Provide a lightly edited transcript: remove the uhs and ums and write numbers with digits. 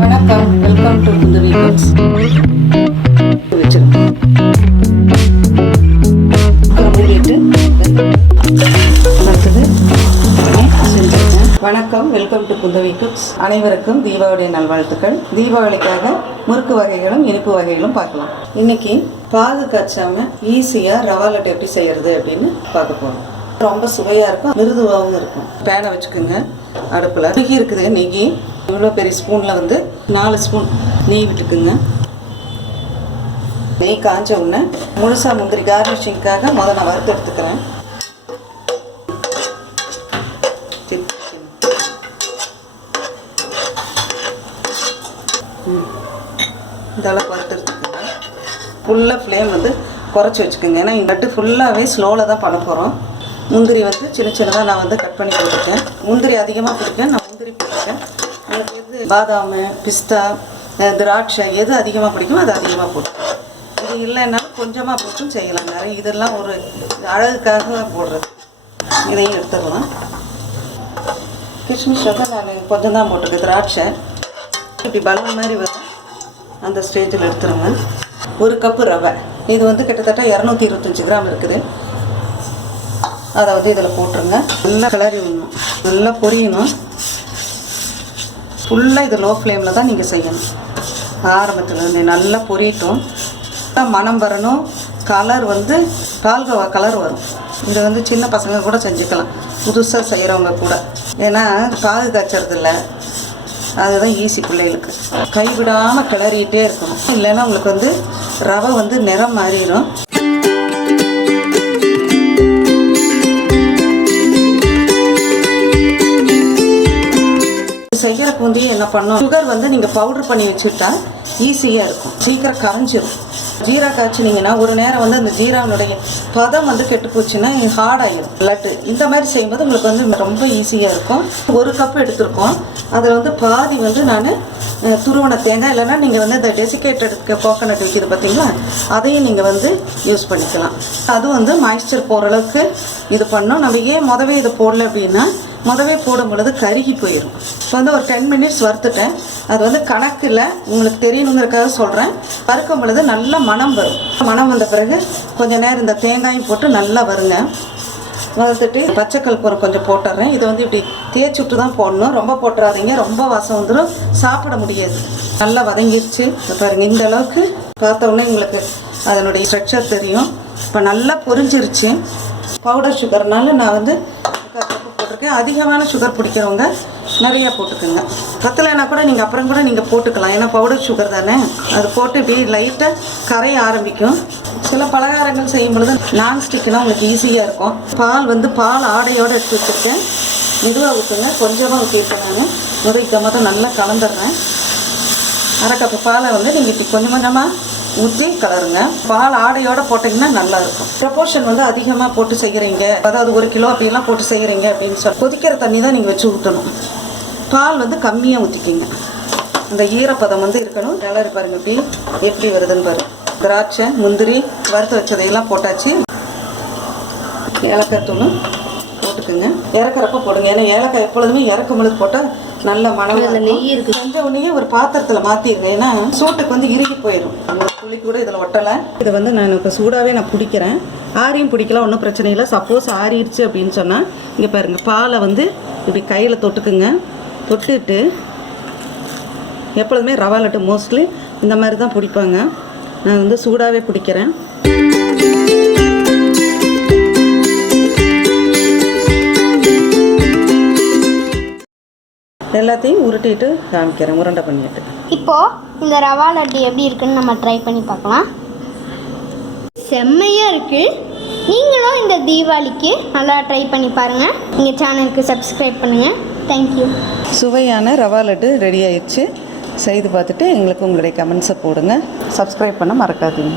வணக்கம், welcome to Kundhavi Goods. வச்சிருக்கோம் மூடிட்டு அடுத்தது செஞ்சுருக்கேன். வணக்கம், வெல்கம் டு Kundhavi Goods. அனைவருக்கும் தீபாவளி நல்வாழ்த்துக்கள். தீபாவளிக்காக முறுக்கு வகைகளும் இனிப்பு வகைகளும் பார்க்கலாம். இன்னைக்கு பாகு காய்ச்சாமல் ஈஸியாக ரவா லட்டு எப்படி செய்கிறது அப்படின்னு பார்க்க போகிறோம். ரொம்ப சுவையாக இருக்கும், மிருதுவாகவும் இருக்கும். பேனை வச்சுக்கோங்க. அடுப்பில் நெய் இருக்குது. நெய் இவ்வளோ பெரிய ஸ்பூனில் வந்து 4 ஸ்பூன் நெய் விட்டுக்குங்க. நெய் காய்ச்ச உடனே முழுசாக முந்திரி கார்னிஷிங்காக நான் வறுத்து எடுத்துக்கிறேன். இந்த அளவுக்கு வறுத்து எடுத்துக்கோங்க. ஃபுல்லாக ஃப்ளேம் வந்து குறைச்சி வச்சுக்கோங்க. ஏன்னா இந்த லட்டு ஃபுல்லாகவே ஸ்லோவில் தான் பண்ண போகிறோம். முந்திரி வந்து சின்ன சின்னதாக நான் வந்து கட் பண்ணி போட்டுருக்கேன். முந்திரி அதிகமாக பிடிக்கும், நான் முந்திரி போட்டிருக்கேன். எனக்கு வந்து பாதாம், பிஸ்தா, திராட்சை எது அதிகமாக பிடிக்கும் அது அதிகமாக போட்டுருக்கேன். இது இல்லைன்னாலும் கொஞ்சமாக போட்டும் செய்யலாம். நிறைய இதெல்லாம் ஒரு அழகுக்காக போடுறது. இதையும் எடுத்துக்கலாம். கிஷ்மிஷ் வந்து நான் கொஞ்சம் தான் போட்டிருக்கேன். திராட்சை இப்படி பலூன் மாதிரி வரும், அந்த ஸ்டேஜில் எடுத்துருங்க. 1 கப்பு ரவை, இது வந்து கிட்டத்தட்ட 225 கிராம் இருக்குது. அதை வந்து இதில் போட்டுருங்க. நல்லா கிளறி விடணும், நல்லா பொரியணும். ஃபுல்லாக இது லோ ஃப்ளேமில் தான் நீங்கள் செய்யணும். ஆரம்பத்தில் நல்லா பொரியட்டும், மணம் வரணும். கலர் வந்து பால்கோவா கலர் வரும். இது வந்து சின்ன பசங்க கூட செஞ்சுக்கலாம், புதுசாக செய்கிறவங்க கூட. ஏன்னா பாகு காய்ச்சறதில்ல, அதுதான் ஈஸி பிள்ளைகளுக்கு. கைவிடாமல் கிளறிகிட்டே இருக்கணும், இல்லைன்னா உங்களுக்கு வந்து ரவை வந்து நிறம் மாறிடும். செய்கிறக்கு வந்து என்ன பண்ணணும், சுகர் வந்து நீங்கள் பவுடர் பண்ணி வச்சுட்டா ஈஸியாக இருக்கும், சீக்கிரம் கரைஞ்சிரும். ஜீரா காய்ச்சினீங்கன்னா ஒரு நேரம் வந்து அந்த ஜீராவுடைய பதம் வந்து கெட்டு போச்சுன்னா ஹார்ட் ஆகிடும் லட்டு. இந்த மாதிரி செய்யும்போது உங்களுக்கு வந்து ரொம்ப ஈஸியாக இருக்கும். 1 கப் எடுத்துருக்கோம். அதில் வந்து பாதி வந்து நான் துருவன தேங்காய், இல்லைன்னா நீங்கள் வந்து இந்த டெசிகேட்டட் கோகோனட் விற்கிது பார்த்தீங்களா, அதையும் நீங்கள் வந்து யூஸ் பண்ணிக்கலாம். அதுவும் வந்து மாய்ஸ்சர் போகிற அளவுக்கு இது பண்ணோம். நம்ம ஏன் முதவே இதை போடல அப்படின்னா, முதவே போடும் பொழுது கருகி போயிடும். இப்போ வந்து ஒரு 10 மினிட்ஸ் வறுத்துட்டேன். அது வந்து கணக்கில் உங்களுக்கு தெரியணுங்கிறதுக்காக சொல்கிறேன். வறுக்கும் பொழுது நல்லா மணம் வரும். மணம் வந்த பிறகு கொஞ்சம் நேரம் இந்த தேங்காயும் போட்டு நல்லா வருங்க. வறுத்துட்டு பச்சை கற்பூரம் கொஞ்சம் போட்டுறேன். இதை வந்து இப்படி தேய்ச்சி விட்டு தான் போடணும், ரொம்ப போட்டுறாதீங்க, ரொம்ப வாசம் வந்துடும், சாப்பிட முடியாது. நல்லா வதங்கிருச்சு பாருங்கள். இந்த அளவுக்கு பார்த்தோன்னே உங்களுக்கு அதனுடைய ஸ்ட்ரக்சர் தெரியும். இப்போ நல்லா பொரிஞ்சிருச்சு. பவுடர் சுகர்னால நான் வந்து போட்டிருக்கேன். அதிகமான சுகர் பிடிக்கிறவங்க நிறையா போட்டுக்கோங்க. பத்தலைன்னா கூட நீங்கள் அப்புறம் கூட நீங்கள் போட்டுக்கலாம், ஏன்னா பவுடர் சுகர் தானே. அது போட்டு இப்படி லைட்டாக கரைய ஆரம்பிக்கும். சில பலகாரங்கள் செய்யும் பொழுது நான்ஸ்டிக்னால் உங்களுக்கு ஈஸியாக இருக்கும். பால் வந்து பால் ஆடையோடு எடுத்து வச்சுருக்கேன். மெதுவாக ஊற்றுங்க, கொஞ்சமாக ஊற்றிருக்கேன். நான் முதல் நல்லா கலந்துடுறேன். 1/2 கப்பு பாலை வந்து நீங்கள் இப்படி கொஞ்சம் கொஞ்சமாக ஊற்றி கலருங்க. பால் ஆடையோடு போட்டிங்கன்னா நல்லாயிருக்கும். ப்ரப்போர்ஷன் வந்து அதிகமாக போட்டு செய்கிறீங்க, அதாவது 1 கிலோ அப்படிலாம் போட்டு செய்கிறீங்க அப்படின்னு சொல்லி கொதிக்கிற தண்ணி தான் நீங்கள் வச்சு ஊற்றணும். பால் வந்து கம்மியாக ஊற்றிக்கிங்க. அந்த ஈரப்பதம் வந்து இருக்கணும். கலர் பாருங்கள் இப்படி எப்படி வருதுன்னு பாருங்கள். திராட்சை, முந்திரி வறுத்து வச்சதையெல்லாம் போட்டாச்சு. ஏலக்காய் தூள் போட்டுக்குங்க. இறக்குறப்ப போடுங்க, ஏன்னா ஏலக்காய் எப்பொழுதுமே இறக்கும் பொழுது போட்டால் நல்ல மனம். நெய் இருக்குது, கொஞ்சம் உடனே ஒரு பாத்திரத்தில் மாற்றிடுங்க, ஏன்னா சூட்டுக்கு வந்து இறுகி போயிடும். ஒரு துளி கூட இதில் ஒட்டலை. இதை வந்து நான் இப்போ சூடாகவே நான் பிடிக்கிறேன். ஆரியும் பிடிக்கலாம், ஒன்றும் பிரச்சனை இல்லை. சப்போஸ் ஆறிடுச்சு அப்படின்னு சொன்னால் இங்கே பாருங்கள், பாலை வந்து இப்படி கையில் தொட்டுக்குங்க. தொட்டுட்டு எப்பொழுதுமே ரவா லட்டு மோஸ்ட்லி இந்த மாதிரி தான் பிடிப்பாங்க. நான் வந்து சூடாகவே பிடிக்கிறேன். எல்லாத்தையும் உருட்டிட்டு காமிக்கிறேன், உருண்டை பண்ணிட்டு. இப்போது இந்த ரவா லட்டு எப்படி இருக்குன்னு நம்ம ட்ரை பண்ணி பார்க்கலாம். செம்மையாக இருக்குது. நீங்களும் இந்த தீபாவளிக்கு நல்லா ட்ரை பண்ணி பாருங்கள். எங்கள் சேனலுக்கு சப்ஸ்கிரைப் பண்ணுங்கள். தேங்க்யூ. சுவையான ரவா லட்டு ரெடி ஆயிடுச்சு. செய்து பார்த்துட்டு எங்களுக்கு உங்களுடைய கமெண்ட்ஸை போடுங்க. சப்ஸ்கிரைப் பண்ண மறக்காதீங்க.